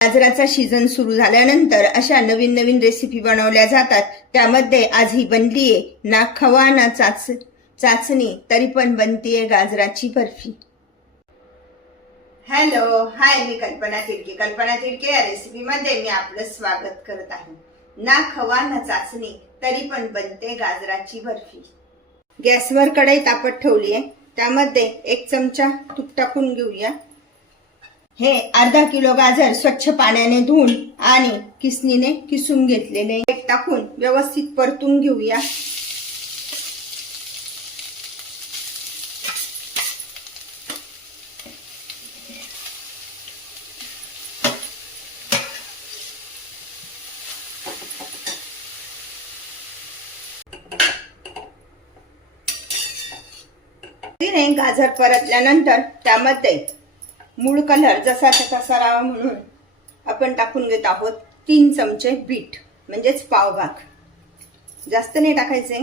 गाजराचा सीझन सुरू झाल्यानंतर अशा नवीन नवीन रेसिपी बनवल्या जातात। त्यामध्ये आज ही बनलीये ना खवा ना चाचणी तरी पण बनतीये गाजराची बर्फी। हॅलो हाय, मी कल्पना तिडके या रेसिपी मध्ये मी आपलं स्वागत करत आहे। ना खवा ना चाचणी तरी पण बनते गाजराची बर्फी। गॅसवर कढई तापत ठेवली आहे, त्यामध्ये 1 चमचा तूप टाकून घेऊया। हे अर्धा किलो गाजर स्वच्छ पाण्याने धुवून आणि किसणीने किसून घेतलेले टाकून व्यवस्थित परतून घेऊया। गाजर परतल्यानंतर त्यामध्ये मूळ कलर जसाचा तसा राहावा म्हणून आपण टाकून घेत आहोत 3 चमचे बीट, म्हणजेच पावभाग। जास्त नाही टाकायचे।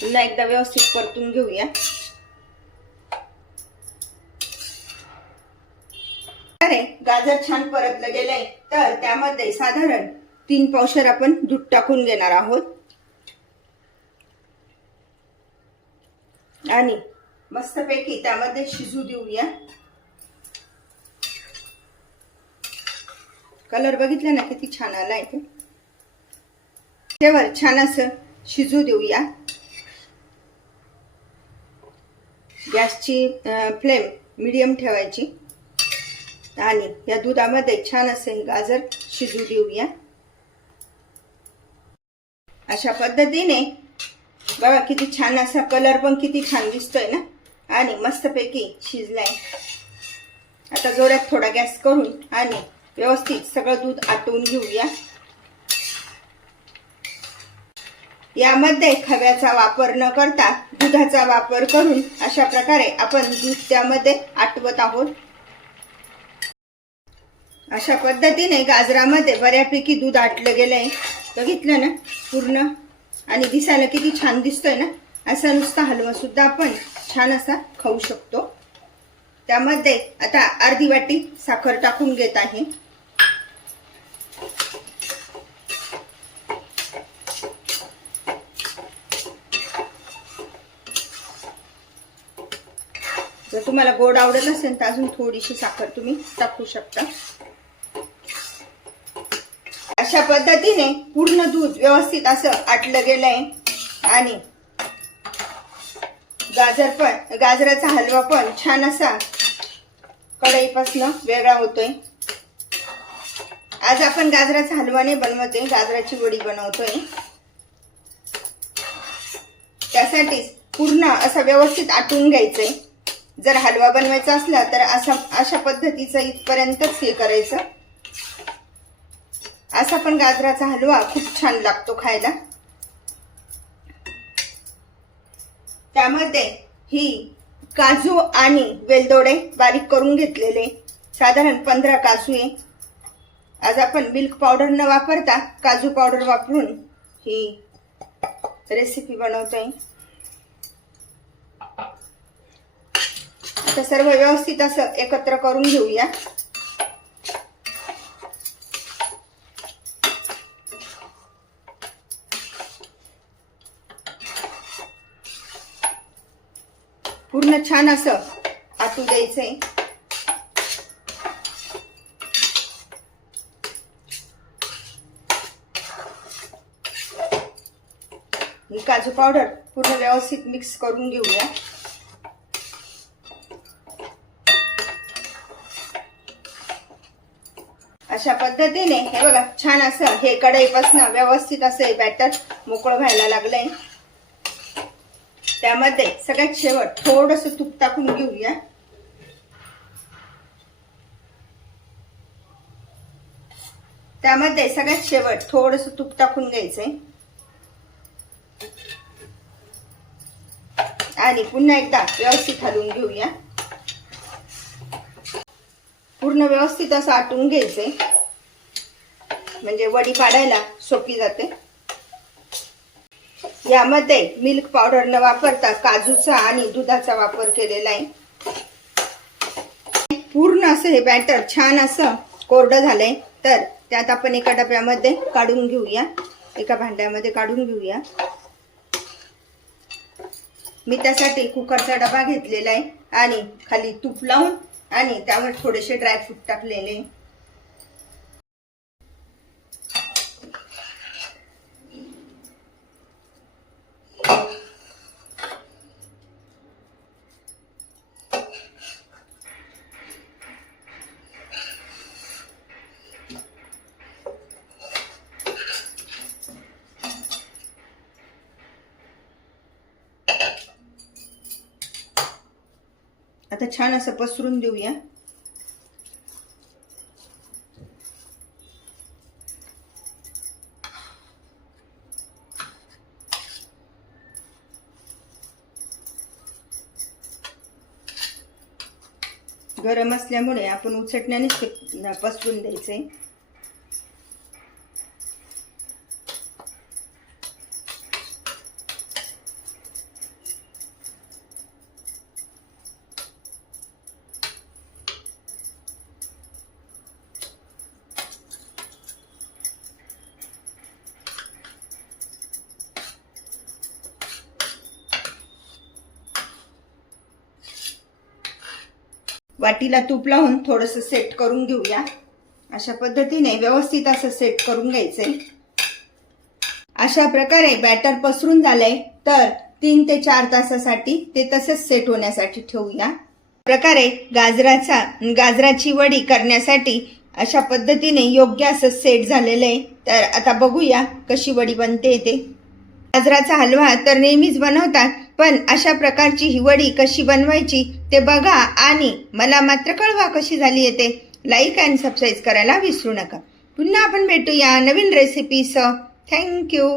पुन्हा एकदा व्यवस्थित परतून घेऊया। गाजर छान परतलं गेलंय तर त्यामध्ये साधारण 3 पावशेर आपण दूध टाकून घेणार आहोत आणि मस्तपैकी त्यामध्ये शिजू देऊया। कलर बघितला ना किती छान आलाय ते। त्यावर छान असं शिजू देऊया। गॅसची फ्लेम मीडियम ठेवायची आणि या दुधामध्ये छान असे गाजर शिजू देऊया। अशा पद्धतीने बघा किती छान असा कलर पण किती छान दिसतोय ना, आणि मस्तपैकी शिजलाय। आता जोरात थोडा गॅस करून आणि व्यवस्थित सगळं दूध आटवून घेऊया। यामध्ये खव्याचा वापर न करता दुधाचा वापर करून अशा प्रकारे आपण दूध त्यामध्ये आटवत आहोत। अशा पद्धतीने गाजरामध्ये बऱ्यापैकी दूध आटलं गेलंय, बघितलं ना पूर्ण, आणि दिसायला किती छान दिसतोय ना। असा नुसता हलवा सुद्धा आपण छान असा खाऊ शकतो। त्यामध्ये आता अर्धी वाटी साखर टाकून घेत आहे। जर तुम्हाला गोड आवडत असेल तर अजून थोडीशी साखर तुम्ही टाकू शकता। अशा पद्धतीने पूर्ण दूध व्यवस्थित असं आटलं गेलंय आणि गाजराचा हलवा पण छान असा कढईपासून वेगळा होतोय। आज आपण गाजराचा हलवा नाही बनवतोय, गाजराची वडी बनवतोय। त्यासाठी पूर्ण असं व्यवस्थित आटून घ्यायचंय। जर हलवा बनवायचा असला तर अशा पद्धतीचं इथपर्यंतच हे करायचं। असा पण गाजराचा हलवा खूप छान लागतो खायला। त्यामध्ये ही काजू आणि वेलदोडे बारीक करून घेतलेले साधारण 15 काजू आहे। आज आपण मिल्क पावडर न वापरता काजू पावडर वापरून ही रेसिपी बनवतोय। आता सर्व व्यवस्थित असं एकत्र करून घेऊया। पूर्ण छान असं आटू द्यायचंय। ही काजू पावडर पूर्ण व्यवस्थित मिक्स करून घेऊया। अशा पद्धतीने हे बघा छान असं हे कढईपासून व्यवस्थित असं बॅटर मोकळं व्हायला लागलंय। त्यामध्ये सगळ्यात शेवट थोडंसं तूप टाकून घेऊया। त्यामध्ये सगळ्यात शेवट थोडंसं तूप टाकून घ्यायचंय आणि पुन्हा एकदा व्यवस्थित हलवून घेऊया। पूर्ण व्यवस्थित असं आटून घ्यायचंय। म्हणजे वडी पाडायला सोपी जाते. यामध्ये मिल्क पावडर न वापरता काजूचा आणि दुधाचा वापर केलेला आहे. पूर्ण असं हे बॅटर छान असं कोरडं झालंय. तर त्यात आपण एका डब्यामध्ये काढून घेऊया, एका भांड्यामध्ये काढून घेऊया. मी त्यासाठी कुकरचा डबा घेतलेला आहे आणि खाली तूप लावून आणि त्यावर थोडेसे ड्रायफ्रूट टाकलेले. आता छान असं पसरून देऊया. गरम असल्यामुळे आपण उचटण्याने पसरून द्यायचंय. वाटीला तूप लावून थोडंसं सेट करून घेऊया. अशा पद्धतीने व्यवस्थित असं सेट करून घ्यायचंय. अशा प्रकारे बॅटर पसरून झालंय. तर 3 ते 4 तासासाठी ते तसंच सेट होण्यासाठी ठेवूया. प्रकारे गाजराची वडी करण्यासाठी अशा पद्धतीने योग्य असं सेट झालेलं आहे. तर आता बघूया कशी वडी बनते ते. गाजराचा हलवा तर नेहमीच बनवतात, पण अशा प्रकारची ही वडी कशी बनवायची ते बघा आणि मला मात्र कळवा कशी झाली आहे ते. लाईक आणि सबस्क्राईब करायला विसरू नका. पुन्हा आपण भेटूया नवीन रेसिपीसह. थँक्यू.